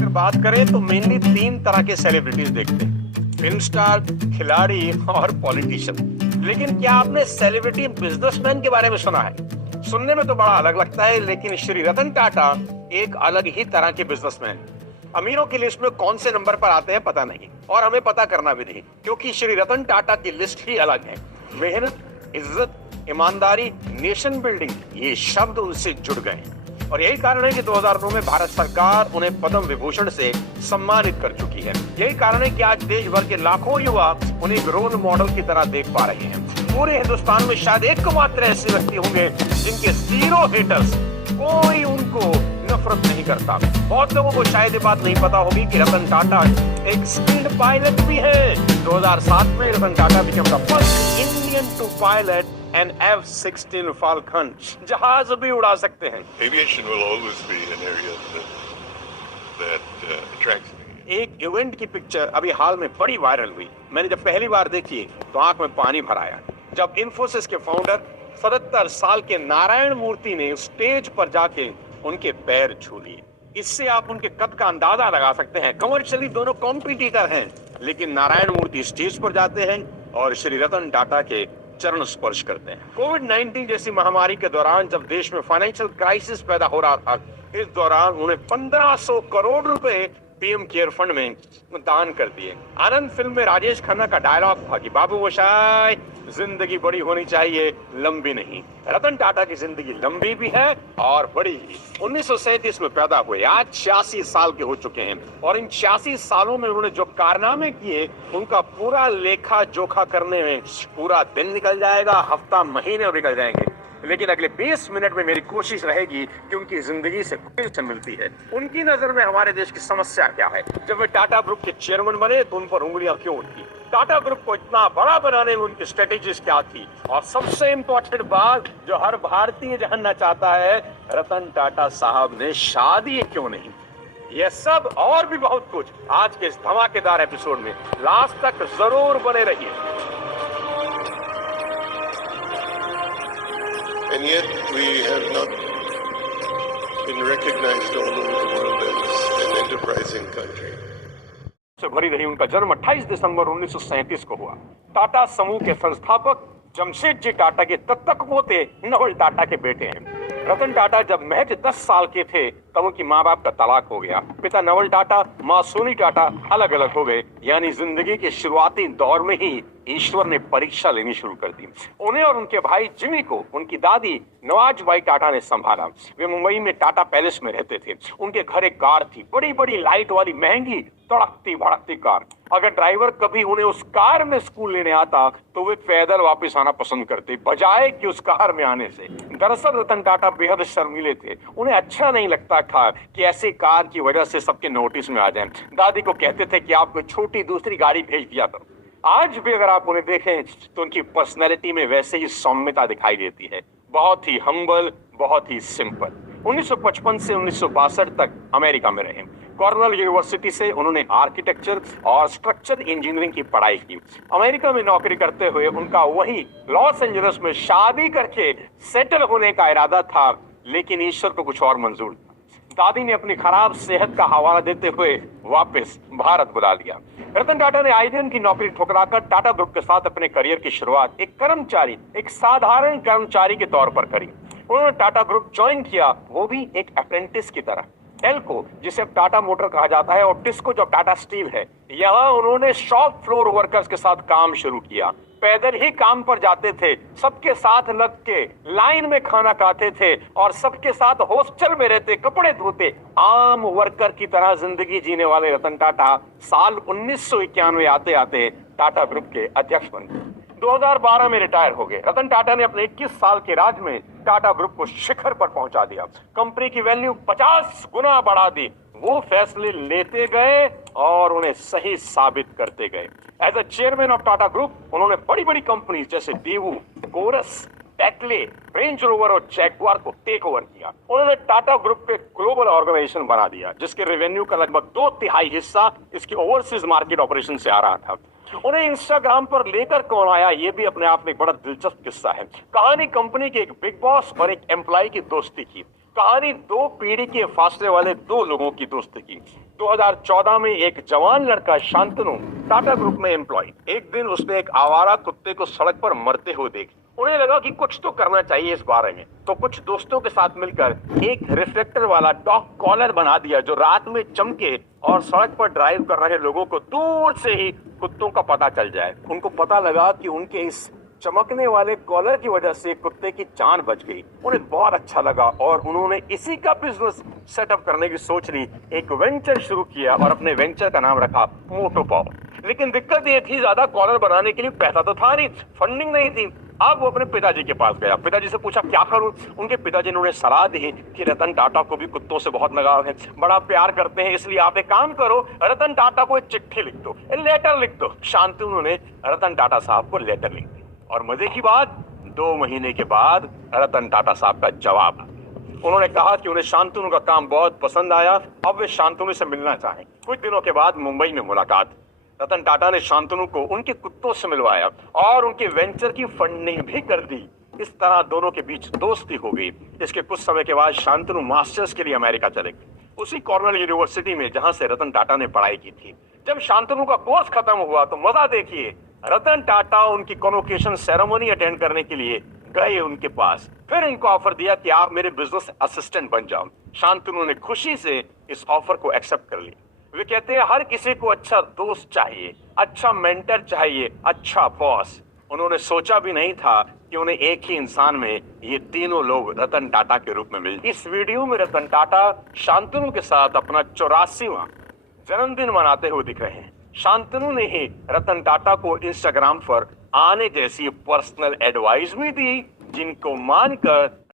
अगर बात करें तो मेनली तीन तरह के सेलिब्रिटीज देखते हैं, फिल्म स्टार, खिलाड़ी और पॉलिटिशियन। लेकिन क्या आपने सेलिब्रिटी बिजनेसमैन के बारे में सुना है? सुनने में तो बड़ा अलग लगता है, लेकिन श्री रतन टाटा एक अलग ही तरह के बिजनेसमैन। अमीरों की लिस्ट में कौन से नंबर पर आते हैं पता नहीं, और हमें पता करना भी नहीं, क्योंकि श्री रतन टाटा की लिस्ट ही अलग है। मेहनत, इज्जत, ईमानदारी, नेशन बिल्डिंग, ये शब्द उनसे जुड़ गए। और यही कारण है कि 2009 में भारत सरकार उन्हें पद्म विभूषण से सम्मानित कर चुकी है। यही कारण है कि आज देश भर के लाखों युवा उन्हें एक रोल मॉडल की तरह देख पा रहे हैं। पूरे हिंदुस्तान में शायद एकमात्र ऐसे व्यक्ति होंगे जिनके 0 हेटर्स, कोई उनको नफरत नहीं करता। बहुत लोगों को शायद ये बात नहीं पता होगी कि रतन टाटा एक स्किल्ड पायलट भी है। 2007 में Ratan Tata became the first Indian to pilot an F-16 Falcon, जहाज भी उड़ा सकते हैं। Aviation will always be an area that attracts me. एक इवेंट की पिक्चर अभी हाल में बड़ी वायरल हुई। मैंने जब पहली बार देखी तो आंख में पानी भर आया, जब इन्फोसिस के फाउंडर 77 साल के नारायण मूर्ति ने स्टेज पर जाके उनके पैर छू लिए। इससे आप उनके कद का अंदाजा लगा सकते हैं। कमर्शियली दोनों कॉम्पिटिटर हैं, लेकिन नारायण मूर्ति स्टेज पर जाते हैं और श्री रतन टाटा के चरण स्पर्श करते हैं। कोविड-19 जैसी महामारी के दौरान जब देश में फाइनेंशियल क्राइसिस पैदा हो रहा था, इस दौरान उन्हें 1500 करोड़ रुपए पीएम केयर फंड में दान कर दिए। आनंद फिल्म में राजेश खन्ना का डायलॉग था कि बाबू मोशाय, जिंदगी बड़ी होनी चाहिए, लंबी नहीं। रतन टाटा की जिंदगी लंबी भी है और बड़ी भी। 1937 में पैदा हुए, आज 86 साल के हो चुके हैं, और इन 86 सालों में उन्होंने जो कारनामे किए, उनका पूरा लेखा जोखा करने में पूरा दिन निकल जाएगा, हफ्ता, महीने निकल जाएंगे। लेकिन अगले 20 मिनट में मेरी कोशिश रहेगी कि उनकी जिंदगी से कुछ मिलती है। उनकी नजर में हमारे देश की समस्या क्या है? जब वे टाटा ग्रुप के चेयरमैन बने तो उन पर उंगलियां क्यों उठी? टाटा ग्रुप को इतना बड़ा बनाने में उनकी स्ट्रेटेजीज क्या थी? और सबसे इम्पोर्टेंट बात जो हर भारतीय जानना चाहता है, रतन टाटा साहब ने शादी क्यों नहीं? यह सब और भी बहुत कुछ आज के इस धमाकेदार एपिसोड में। लास्ट तक जरूर बने रहिए। And yet we have not been recognized all over the world as an enterprising country. से भरी रही उनका जन्म 28 दिसंबर 1937 को हुआ। टाटा समूह के संस्थापक जमशेद जी टाटा के दत्तक पोते नवल टाटा के बेटे हैं। रतन टाटा जब महज 10 साल के थे तब उनकी माँ बाप का तलाक हो गया। पिता नवल टाटा, माँ सोनी टाटा अलग अलग हो गए। यानी जिंदगी के शुरुआती दौर में ही ईश्वर ने परीक्षा लेनी शुरू कर दी। उन्हें और उनके भाई जिमी को उनकी दादी नवाजबाई टाटा ने संभाला। वे मुंबई में टाटा पैलेस में रहते थे। उनके घर एक कार थी, बड़ी बड़ी लाइट वाली, महंगी, तड़कती भड़कती कार। अगर ड्राइवर कभी उन्हें उस कार में स्कूल लेने आता तो वे पैदल वापस आना पसंद करते, बजाय कि उस कार में आने से। दरअसल रतन टाटा बेहद शर्मीले थे। उन्हें अच्छा नहीं लगता था कि ऐसी कार की वजह से सबके नोटिस में आ जाए। दादी को कहते थे कि आप कोई छोटी दूसरी गाड़ी भेज दिया करो। आज भी अगर आप उन्हें देखें तो उनकी पर्सनैलिटी में वैसे ही सौम्यता दिखाई देती है। बहुत ही हम्बल, बहुत ही सिंपल। 1955 से 1962 तक अमेरिका में रहे। कॉर्नेल यूनिवर्सिटी से उन्होंने आर्किटेक्चर और स्ट्रक्चर इंजीनियरिंग की पढ़ाई की। अमेरिका में नौकरी करते हुए उनका वही लॉस एंजलिस में शादी करके सेटल होने का इरादा था, लेकिन ईश्वर को कुछ और मंजूर था। दादी ने अपनी खराब सेहत का हवाला देते हुए वापस भारत बुला लिया। रतन टाटा ने आईबीएम की नौकरी ठुकराकर टाटा ग्रुप के साथ अपने करियर की शुरुआत एक कर्मचारी, एक साधारण कर्मचारी के तौर पर करी। उन्होंने टाटा ग्रुप ज्वाइन किया, वो भी एक अप्रेंटिस की तरह। टेल्को, जिसे अब टाटा मोटर कहा जाता है, और टिस्को जो टाटा स्टील है, यहाँ उन्होंने शॉप फ्लोर वर्कर्स के साथ काम शुरू किया। पैदल ही काम पर जाते थे, सबके साथ लग के लाइन में खाना खाते थे और सबके साथ हॉस्टल में रहते, कपड़े धोते, आम वर्कर की तरह जिंदगी जीने वाले रतन टाटा साल 1991 आते आते टाटा ग्रुप के अध्यक्ष बन गए। 2012 में रिटायर हो गए। रतन टाटा ने अपने 21 साल के राज में टाटा ग्रुप को शिखर पर पहुंचा दिया। कंपनी की वैल्यू 50 गुना बढ़ा दी। वो फैसले लेते गए और उन्हें सही साबित करते गए। As a chairman of Tata group उन्होंने बड़ी बड़ी कंपनी जैसे Daewoo, Corus, Tetley, Range Rover और जैगुआर को टेक ओवर किया। उन्होंने टाटा ग्रुप को ग्लोबल ऑर्गेनाइजेशन बना दिया, जिसके रेवेन्यू का लगभग 2/3 हिस्सा इसकी ओवरसीज मार्केट ऑपरेशन से आ रहा था। उन्हें इंस्टाग्राम पर लेकर कौन आया, ये भी अपने आप में एक बड़ा दिलचस्प किस्सा है। कहानी कंपनी के एक बिग बॉस और एक एम्प्लॉय की दोस्ती की। कहानी 2 पीढ़ी के फासले वाले 2 लोगों की दोस्ती की। 2014 में एक जवान लड़का शांतनु टाटा ग्रुप में एम्प्लॉय, एक दिन उसने एक आवारा कुत्ते को सड़क पर मरते हुए देखा। उन्हें लगा कि कुछ तो करना चाहिए इस बारे में, तो कुछ दोस्तों के साथ मिलकर एक रिफ्लेक्टर वाला डॉग कॉलर बना दिया जो रात में चमके और सड़क पर ड्राइव कर रहे लोगों को दूर से ही कुत्तों का पता चल जाए। उनको पता लगा कि उनके इस चमकने वाले कॉलर की वजह से कुत्ते की जान बच गई। उन्हें बहुत अच्छा लगा और उन्होंने इसी का बिजनेस सेटअप करने की सोच ली। एक वेंचर शुरू किया और अपने वेंचर का नाम रखा मोटोपॉप। लेकिन दिक्कत ये थी, ज्यादा कॉलर बनाने के लिए पैसा तो था नहीं, फंडिंग नहीं थी। अब वो अपने पिताजी के पास गया, पिताजी से पूछा क्या करूं। उनके पिताजी ने उन्हें सलाह दी कि रतन टाटा को भी कुत्तों से बहुत लगाव है, बड़ा प्यार करते हैं, इसलिए आप एक काम करो, रतन टाटा को एक चिट्ठी लिख दो, लेटर लिख दो। शांतनु ने रतन टाटा साहब को लेटर लिख दी और मजे की बात, 2 महीने के बाद रतन टाटा साहब का जवाब। उन्होंने कहा कि उन्हें शांतनु का काम बहुत पसंद आया, अब वे शांतनु से मिलना चाहें। कुछ दिनों के बाद मुंबई में मुलाकात। रतन टाटा ने शांतनु को उनके कुत्तों से मिलवाया और उनके वेंचर की फंडिंग भी कर दी। इस तरह दोनों के बीच दोस्ती हो गई। इसके कुछ समय के बाद शांतनु मास्टर्स के लिए अमेरिका चले गए, उसी कॉर्नेल यूनिवर्सिटी में जहां से रतन टाटा ने पढ़ाई की थी। जब शांतनु का कोर्स खत्म हुआ तो मजा देखिए, रतन टाटा उनकी कॉन्वोकेशन सेरेमनी अटेंड करने के लिए गए उनके पास। फिर इनको ऑफर दिया कि आप मेरे बिजनेस असिस्टेंट बन जाओ। शांतनु ने खुशी से इस ऑफर को एक्सेप्ट कर लिया। वे कहते हैं हर किसी को अच्छा दोस्त चाहिए, अच्छा मेंटर चाहिए, अच्छा बॉस। उन्होंने सोचा भी नहीं था कि उन्हें एक ही इंसान में ये तीनों लोग रतन टाटा के रूप में मिले। इस वीडियो में रतन टाटा शांतनु के साथ अपना 84वां जन्मदिन मनाते हुए दिख रहे हैं। शांतनु ने ही रतन टाटा को इंस्टाग्राम पर आने जैसी पर्सनल एडवाइस भी दी, जिनको मानकर